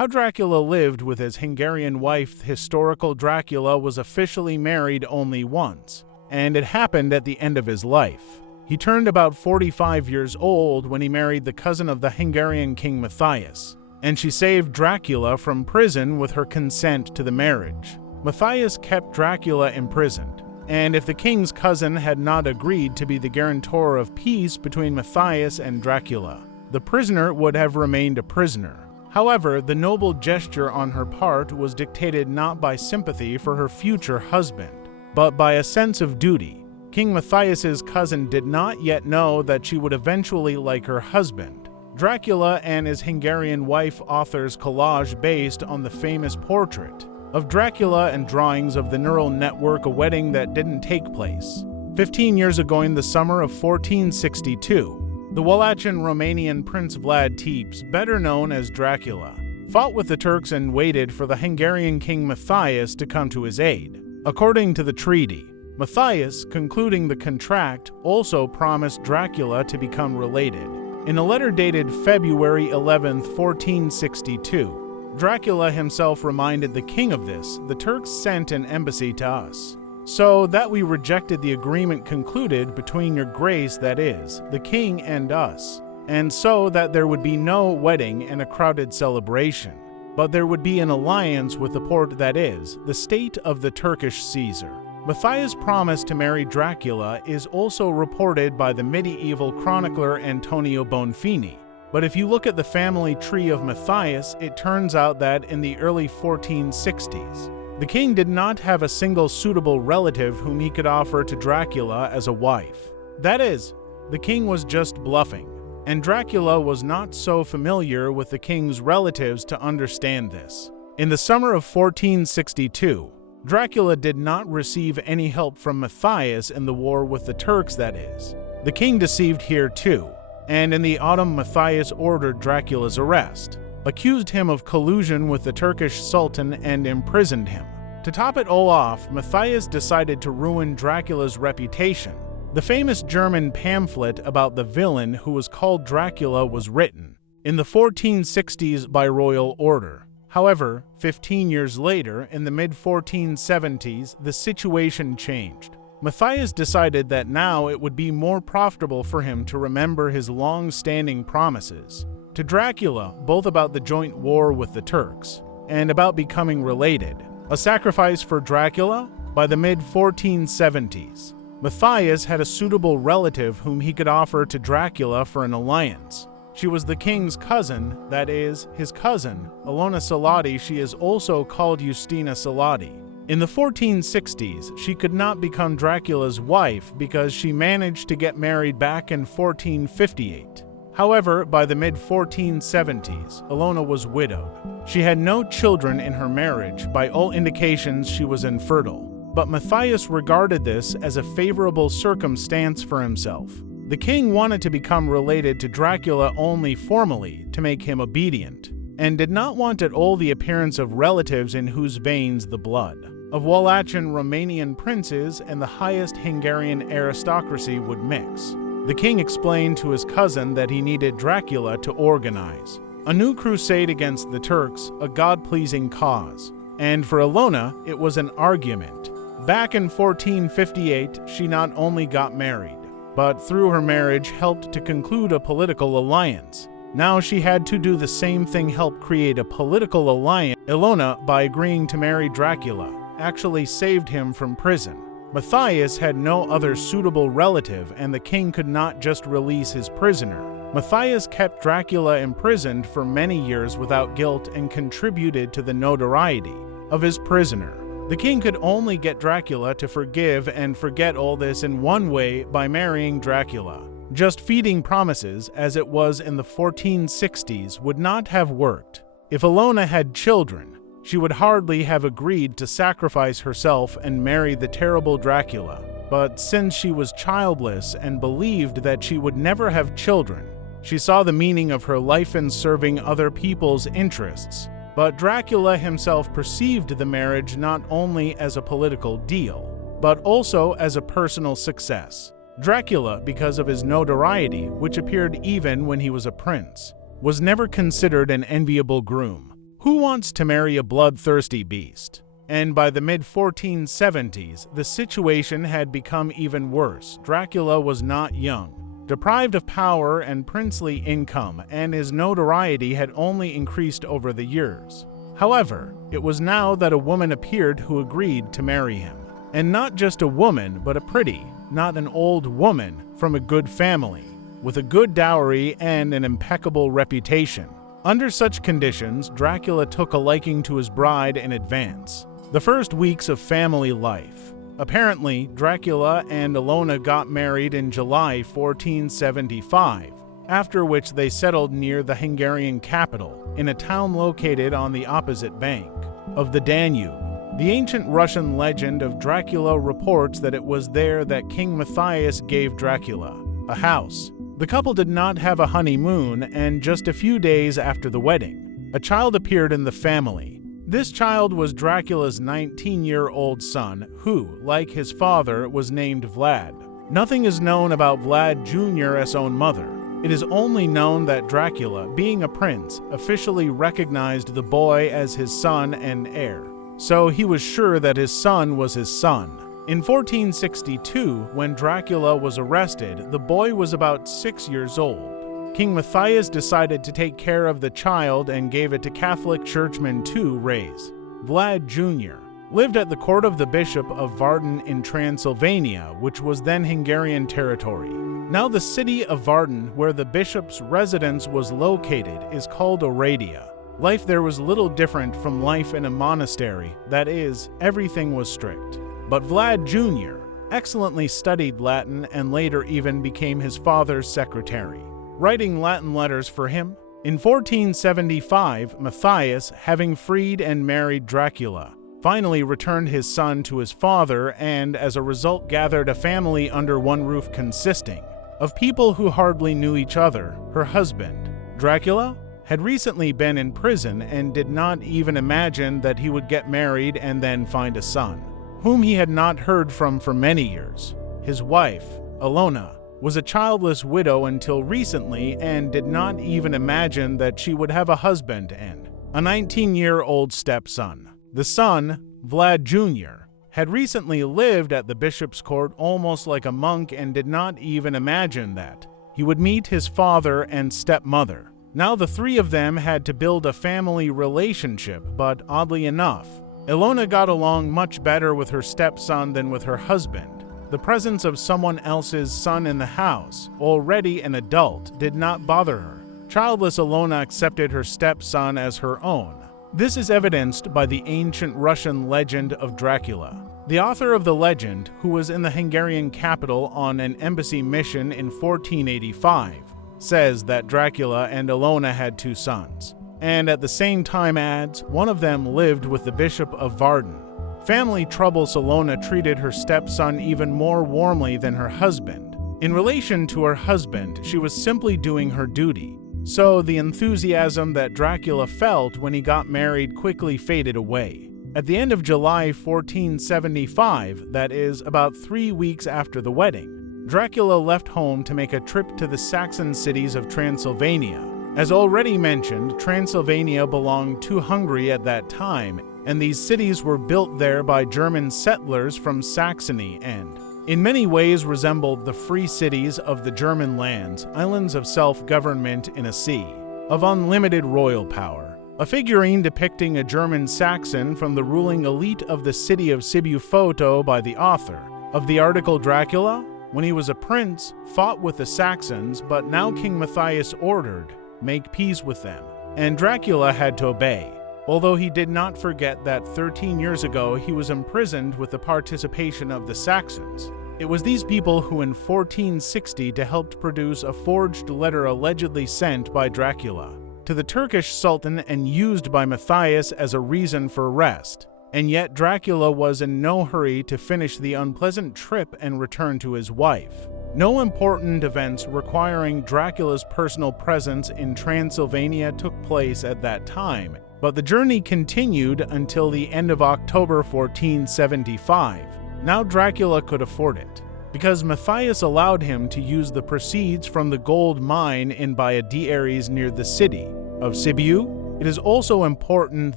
How Dracula lived with his Hungarian wife. The historical Dracula was officially married only once, and it happened at the end of his life. He turned about 45 years old when he married the cousin of the Hungarian king Matthias, and she saved Dracula from prison with her consent to the marriage. Matthias kept Dracula imprisoned, and if the king's cousin had not agreed to be the guarantor of peace between Matthias and Dracula, the prisoner would have remained a prisoner. However, the noble gesture on her part was dictated not by sympathy for her future husband, but by a sense of duty. King Matthias's cousin did not yet know that she would eventually like her husband. Dracula and his Hungarian wife authors collage based on the famous portrait of Dracula and drawings of the neural network, a wedding that didn't take place. 15 years ago in the summer of 1462, the Wallachian Romanian Prince Vlad Jr, better known as Dracula, fought with the Turks and waited for the Hungarian king Matthias to come to his aid. According to the treaty, Matthias, concluding the contract, also promised Dracula to become related. In a letter dated February 11, 1462, Dracula himself reminded the king of this. The Turks sent an embassy to us, so that we rejected the agreement concluded between your grace, that is, the king and us, and so that there would be no wedding and a crowded celebration, but there would be an alliance with the Porte, that is, the state of the Turkish Caesar. Matthias' promise to marry Dracula is also reported by the medieval chronicler Antonio Bonfini. But if you look at the family tree of Matthias, it turns out that in the early 1460s, the king did not have a single suitable relative whom he could offer to Dracula as a wife. That is, the king was just bluffing, and Dracula was not so familiar with the king's relatives to understand this. In the summer of 1462, Dracula did not receive any help from Matthias in the war with the Turks, that is. The king deceived here too, and in the autumn Matthias ordered Dracula's arrest, accused him of collusion with the Turkish Sultan, and imprisoned him. To top it all off, Matthias decided to ruin Dracula's reputation. The famous German pamphlet about the villain who was called Dracula was written in the 1460s by royal order. However, 15 years later, in the mid-1470s, the situation changed. Matthias decided that now it would be more profitable for him to remember his long-standing promises to Dracula, both about the joint war with the Turks and about becoming related. A sacrifice for Dracula? By the mid-1470s, Matthias had a suitable relative whom he could offer to Dracula for an alliance. She was the king's cousin, that is, his cousin, Elona Salati. She is also called Justina Salati. In the 1460s, she could not become Dracula's wife because she managed to get married back in 1458. However, by the mid-1470s, Elona was widowed. She had no children in her marriage. By all indications, she was infertile. But Matthias regarded this as a favorable circumstance for himself. The king wanted to become related to Dracula only formally to make him obedient, and did not want at all the appearance of relatives in whose veins the blood of Wallachian Romanian princes and the highest Hungarian aristocracy would mix. The king explained to his cousin that he needed Dracula to organize a new crusade against the Turks, a God-pleasing cause, and for Elona it was an argument. Back in 1458, she not only got married, but through her marriage helped to conclude a political alliance. Now she had to do the same thing, help create a political alliance. Elona, by agreeing to marry Dracula, actually saved him from prison. Matthias had no other suitable relative, and the king could not just release his prisoner. Matthias kept Dracula imprisoned for many years without guilt and contributed to the notoriety of his prisoner. The king could only get Dracula to forgive and forget all this in one way, by marrying Dracula. Just feeding promises, as it was in the 1460s, would not have worked. If Elona had children, she would hardly have agreed to sacrifice herself and marry the terrible Dracula. But since she was childless and believed that she would never have children, she saw the meaning of her life in serving other people's interests. But Dracula himself perceived the marriage not only as a political deal, but also as a personal success. Dracula, because of his notoriety, which appeared even when he was a prince, was never considered an enviable groom. Who wants to marry a bloodthirsty beast? And by the mid-1470s, the situation had become even worse. Dracula was not young, deprived of power and princely income, and his notoriety had only increased over the years. However, it was now that a woman appeared who agreed to marry him. And not just a woman, but a pretty, not an old woman, from a good family, with a good dowry and an impeccable reputation. Under such conditions, Dracula took a liking to his bride in advance. The first weeks of family life. Apparently, Dracula and Elona got married in July 1475, after which they settled near the Hungarian capital, in a town located on the opposite bank of the Danube. The ancient Russian legend of Dracula reports that it was there that King Matthias gave Dracula a house. The couple did not have a honeymoon, and just a few days after the wedding, a child appeared in the family. This child was Dracula's 19-year-old son, who, like his father, was named Vlad. Nothing is known about Vlad Jr.'s own mother. It is only known that Dracula, being a prince, officially recognized the boy as his son and heir. So he was sure that his son was his son. In 1462, when Dracula was arrested, the boy was about 6 years old. King Matthias decided to take care of the child and gave it to Catholic churchmen to raise. Vlad Jr. lived at the court of the Bishop of Varden in Transylvania, which was then Hungarian territory. Now the city of Varden, where the bishop's residence was located, is called Oradia. Life there was little different from life in a monastery, that is, everything was strict. But Vlad Jr. excellently studied Latin and later even became his father's secretary, writing Latin letters for him. In 1475, Matthias, having freed and married Dracula, finally returned his son to his father and, as a result, gathered a family under one roof consisting of people who hardly knew each other. Her husband, Dracula, had recently been in prison and did not even imagine that he would get married and then find a son, whom he had not heard from for many years. His wife, Elona, was a childless widow until recently and did not even imagine that she would have a husband and a 19-year-old stepson. The son, Vlad Jr., had recently lived at the bishop's court almost like a monk and did not even imagine that he would meet his father and stepmother. Now the three of them had to build a family relationship, but oddly enough, Elona got along much better with her stepson than with her husband. The presence of someone else's son in the house, already an adult, did not bother her. Childless Elona accepted her stepson as her own. This is evidenced by the ancient Russian legend of Dracula. The author of the legend, who was in the Hungarian capital on an embassy mission in 1485, says that Dracula and Elona had 2 sons, and at the same time adds, one of them lived with the Bishop of Varden. Family troubles. Elona treated her stepson even more warmly than her husband. In relation to her husband, she was simply doing her duty. So the enthusiasm that Dracula felt when he got married quickly faded away. At the end of July 1475, that is, about 3 weeks after the wedding, Dracula left home to make a trip to the Saxon cities of Transylvania. As already mentioned, Transylvania belonged to Hungary at that time, and these cities were built there by German settlers from Saxony and, in many ways, resembled the free cities of the German lands, islands of self-government in a sea of unlimited royal power. A figurine depicting a German Saxon from the ruling elite of the city of Sibiu, photo by the author of the article Dracula, when he was a prince, fought with the Saxons, but now King Matthias ordered, make peace with them, and Dracula had to obey. Although he did not forget that 13 years ago he was imprisoned with the participation of the Saxons. It was these people who in 1460 helped produce a forged letter allegedly sent by Dracula to the Turkish Sultan and used by Matthias as a reason for arrest. And yet Dracula was in no hurry to finish the unpleasant trip and return to his wife. No important events requiring Dracula's personal presence in Transylvania took place at that time, but the journey continued until the end of October 1475. Now Dracula could afford it, because Matthias allowed him to use the proceeds from the gold mine in Baia di Ares near the city of Sibiu It is also important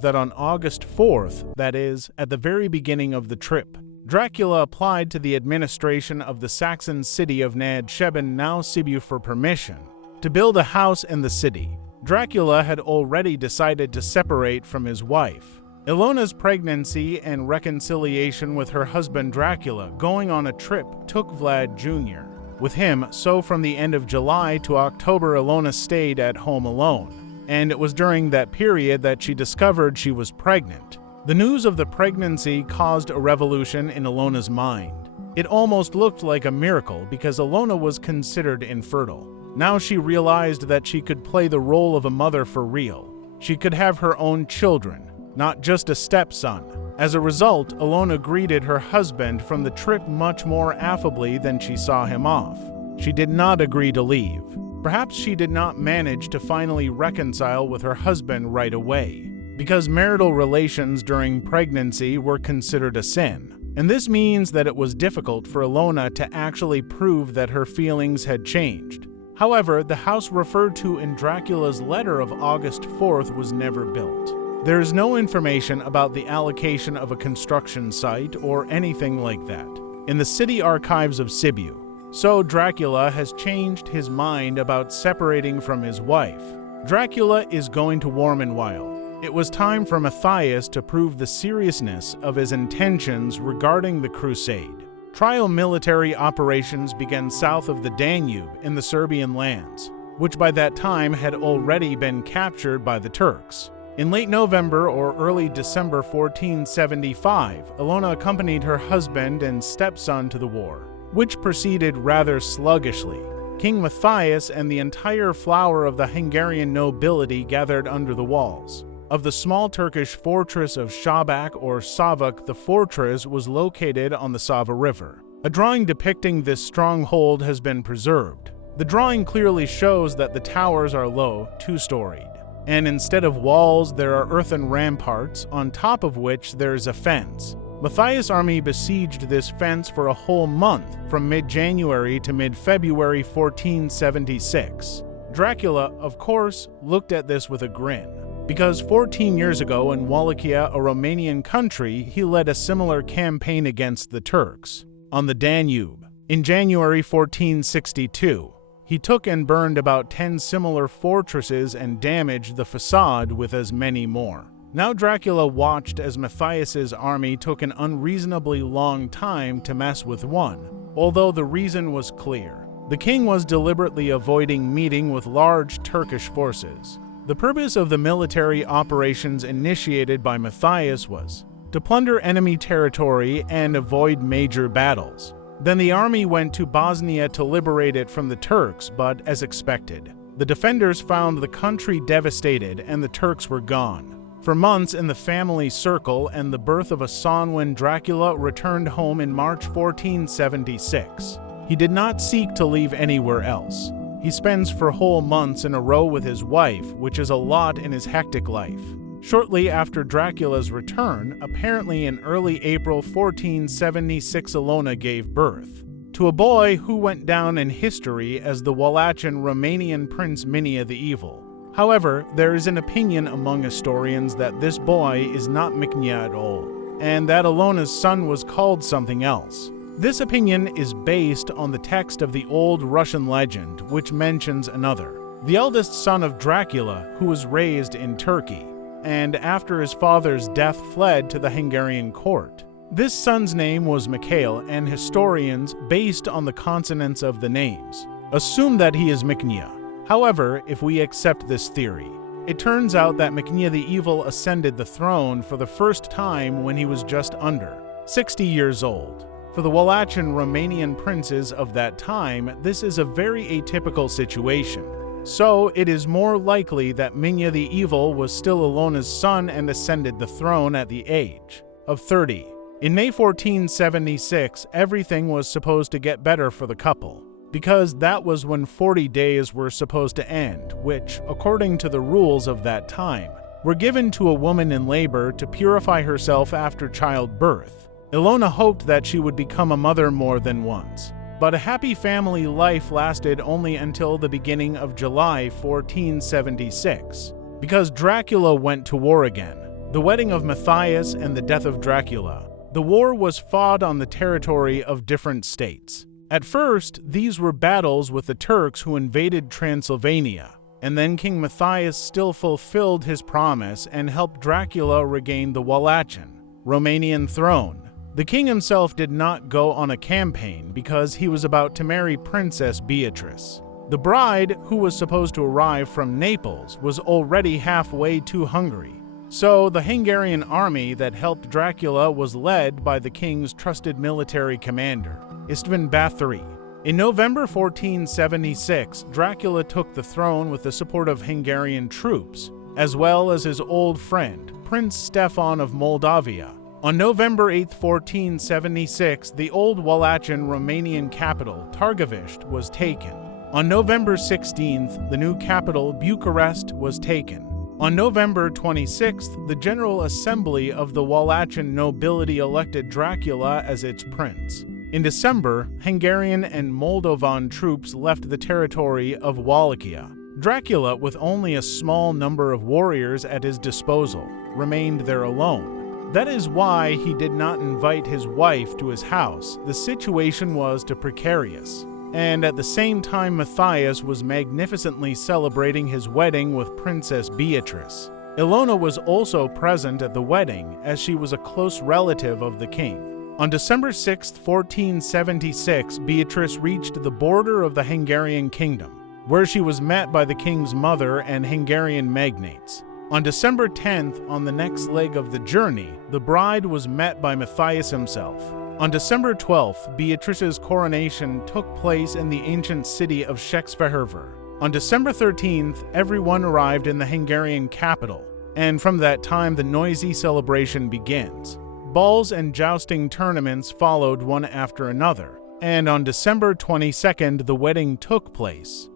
that on August 4th, that is, at the very beginning of the trip, Dracula applied to the administration of the Saxon city of Nadsheben, now Sibiu, for permission to build a house in the city. Dracula had already decided to separate from his wife. Elona's pregnancy and reconciliation with her husband Dracula going on a trip took Vlad Jr. with him, so from the end of July to October Elona stayed at home alone. And it was during that period that she discovered she was pregnant. The news of the pregnancy caused a revolution in Elona's mind. It almost looked like a miracle because Elona was considered infertile. Now she realized that she could play the role of a mother for real. She could have her own children, not just a stepson. As a result, Elona greeted her husband from the trip much more affably than she saw him off. She did not agree to leave. Perhaps she did not manage to finally reconcile with her husband right away, because marital relations during pregnancy were considered a sin. And this means that it was difficult for Elona to actually prove that her feelings had changed. However, the house referred to in Dracula's letter of August 4th was never built. There is no information about the allocation of a construction site or anything like that in the city archives of Sibiu. So Dracula has changed his mind about separating from his wife. Dracula is going to Warmanweil. It was time for Matthias to prove the seriousness of his intentions regarding the crusade. Trial military operations began south of the Danube in the Serbian lands, which by that time had already been captured by the Turks. In late November or early December 1475, Elona accompanied her husband and stepson to the war, which proceeded rather sluggishly. King Matthias and the entire flower of the Hungarian nobility gathered under the walls of the small Turkish fortress of Shabak or Shabak. The fortress was located on the Sava River. A drawing depicting this stronghold has been preserved. The drawing clearly shows that the towers are low, two-storied, and instead of walls there are earthen ramparts, on top of which there is a fence. Matthias' army besieged this fence for a whole month, from mid-January to mid-February 1476. Dracula, of course, looked at this with a grin, because 14 years ago in Wallachia, a Romanian country, he led a similar campaign against the Turks on the Danube. In January 1462, he took and burned about 10 similar fortresses and damaged the facade with as many more. Now Dracula watched as Matthias's army took an unreasonably long time to mess with one, although the reason was clear. The king was deliberately avoiding meeting with large Turkish forces. The purpose of the military operations initiated by Matthias was to plunder enemy territory and avoid major battles. Then the army went to Bosnia to liberate it from the Turks, but as expected, the defenders found the country devastated and the Turks were gone. For months in the family circle and the birth of a son when Dracula returned home in March 1476. He did not seek to leave anywhere else. He spends for whole months in a row with his wife, which is a lot in his hectic life. Shortly after Dracula's return, apparently in early April 1476, Elona gave birth to a boy who went down in history as the Wallachian Romanian Prince Mina the Evil. However, there is an opinion among historians that this boy is not Mina at all, and that Elona's son was called something else. This opinion is based on the text of the old Russian legend, which mentions another, the eldest son of Dracula, who was raised in Turkey, and after his father's death fled to the Hungarian court. This son's name was Mikhail, and historians, based on the consonants of the names, assume that he is Mina. However, if we accept this theory, it turns out that Mina the Evil ascended the throne for the first time when he was just under 60 years old. For the Wallachian Romanian princes of that time, this is a very atypical situation. So it is more likely that Mina the Evil was still Elona's son and ascended the throne at the age of 30. In May 1476, everything was supposed to get better for the couple, because that was when 40 days were supposed to end, which, according to the rules of that time, were given to a woman in labor to purify herself after childbirth. Elona hoped that she would become a mother more than once, but a happy family life lasted only until the beginning of July 1476, because Dracula went to war again. The wedding of Matthias and the death of Dracula. The war was fought on the territory of different states. At first, these were battles with the Turks who invaded Transylvania, and then King Matthias still fulfilled his promise and helped Dracula regain the Wallachian, Romanian throne. The king himself did not go on a campaign because he was about to marry Princess Beatrice. The bride, who was supposed to arrive from Naples, was already halfway to Hungary. So the Hungarian army that helped Dracula was led by the king's trusted military commander, István Báthory. In November 1476, Dracula took the throne with the support of Hungarian troops, as well as his old friend, Prince Stefan of Moldavia. On November 8, 1476, the old Wallachian Romanian capital, Târgoviște, was taken. On November 16th, the new capital, Bucharest, was taken. On November 26th, the General Assembly of the Wallachian nobility elected Dracula as its prince. In December, Hungarian and Moldovan troops left the territory of Wallachia. Dracula, with only a small number of warriors at his disposal, remained there alone. That is why he did not invite his wife to his house. The situation was too precarious. And at the same time, Matthias was magnificently celebrating his wedding with Princess Beatrice. Elona was also present at the wedding, as she was a close relative of the king. On December 6, 1476, Beatrice reached the border of the Hungarian kingdom, where she was met by the king's mother and Hungarian magnates. On December 10th, on the next leg of the journey, the bride was met by Matthias himself. On December 12th, Beatrice's coronation took place in the ancient city of Székesfehérvár. On December 13th, everyone arrived in the Hungarian capital, and from that time the noisy celebration begins. Balls and jousting tournaments followed one after another, and on December 22nd the wedding took place.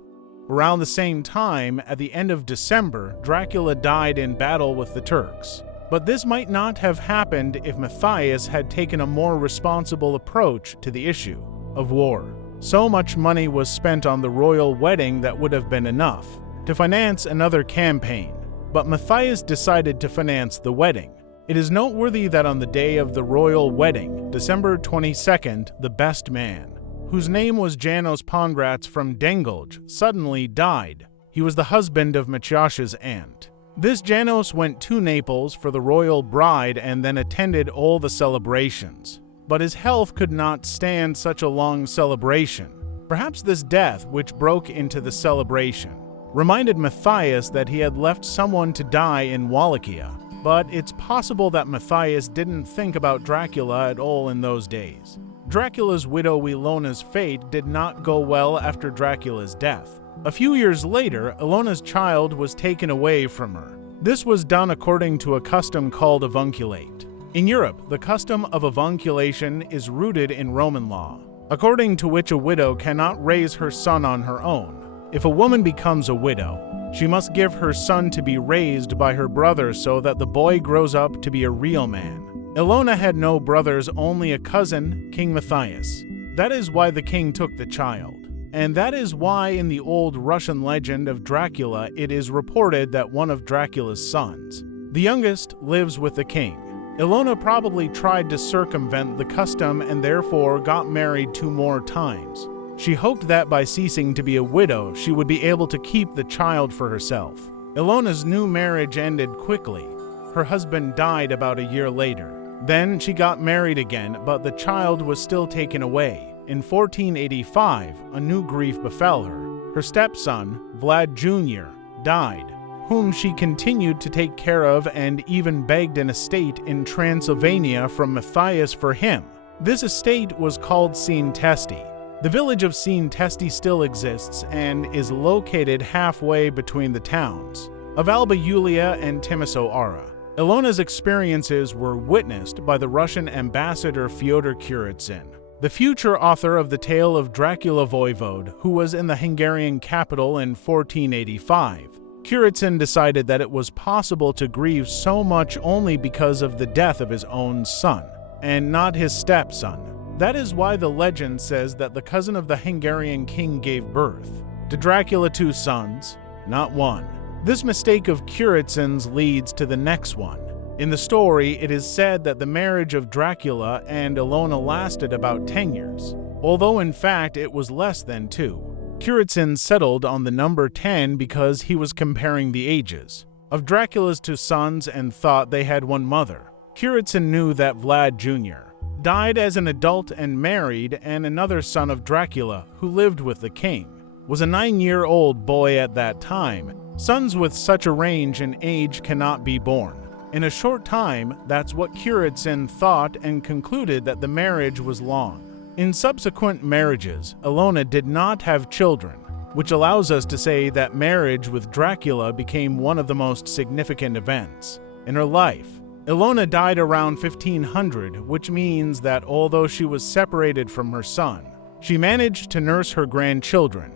Around the same time, at the end of December, Dracula died in battle with the Turks. But this might not have happened if Matthias had taken a more responsible approach to the issue of war. So much money was spent on the royal wedding that would have been enough to finance another campaign, but Matthias decided to finance the wedding. It is noteworthy that on the day of the royal wedding, December 22nd, the best man, whose name was Janos Pongratz from Dengolj, suddenly died. He was the husband of Matyas's aunt. This Janos went to Naples for the royal bride and then attended all the celebrations. But his health could not stand such a long celebration. Perhaps this death, which broke into the celebration, reminded Matthias that he had left someone to die in Wallachia. But it's possible that Matthias didn't think about Dracula at all in those days. Dracula's widow Elona's fate did not go well after Dracula's death. A few years later, Elona's child was taken away from her. This was done according to a custom called avunculate. In Europe, the custom of avunculation is rooted in Roman law, according to which a widow cannot raise her son on her own. If a woman becomes a widow, she must give her son to be raised by her brother so that the boy grows up to be a real man. Elona had no brothers, only a cousin, King Matthias. That is why the king took the child. And that is why in the old Russian legend of Dracula it is reported that one of Dracula's sons, the youngest, lives with the king. Elona probably tried to circumvent the custom and therefore got married 2 more times. She hoped that by ceasing to be a widow she would be able to keep the child for herself. Elona's new marriage ended quickly. Her husband died about a year later. Then she got married again, but the child was still taken away. In 1485, a new grief befell her. Her stepson, Vlad Jr., died, whom she continued to take care of and even begged an estate in Transylvania from Matthias for him. This estate was called Sientesti. The village of Sientesti still exists and is located halfway between the towns of Alba Iulia and Timisoara. Elona's experiences were witnessed by the Russian ambassador Fyodor Kuruczyn, the future author of the tale of Dracula Voivode, who was in the Hungarian capital in 1485. Kuruczyn decided that it was possible to grieve so much only because of the death of his own son, and not his stepson. That is why the legend says that the cousin of the Hungarian king gave birth to Dracula 2 sons, not 1. This mistake of Kuritsyn's leads to the next one. In the story, it is said that the marriage of Dracula and Elona lasted about 10 years, although in fact it was less than 2. Kuritsyn settled on the number 10 because he was comparing the ages of Dracula's 2 sons and thought they had one mother. Kuritsyn knew that Vlad Jr. died as an adult and married, and another son of Dracula, who lived with the king, was a 9-year-old boy at that time. Sons with such a range in age cannot be born. In a short time, that's what Kuritsyn thought and concluded that the marriage was long. In subsequent marriages, Elona did not have children, which allows us to say that marriage with Dracula became one of the most significant events in her life. Elona died around 1500, which means that although she was separated from her son, she managed to nurse her grandchildren,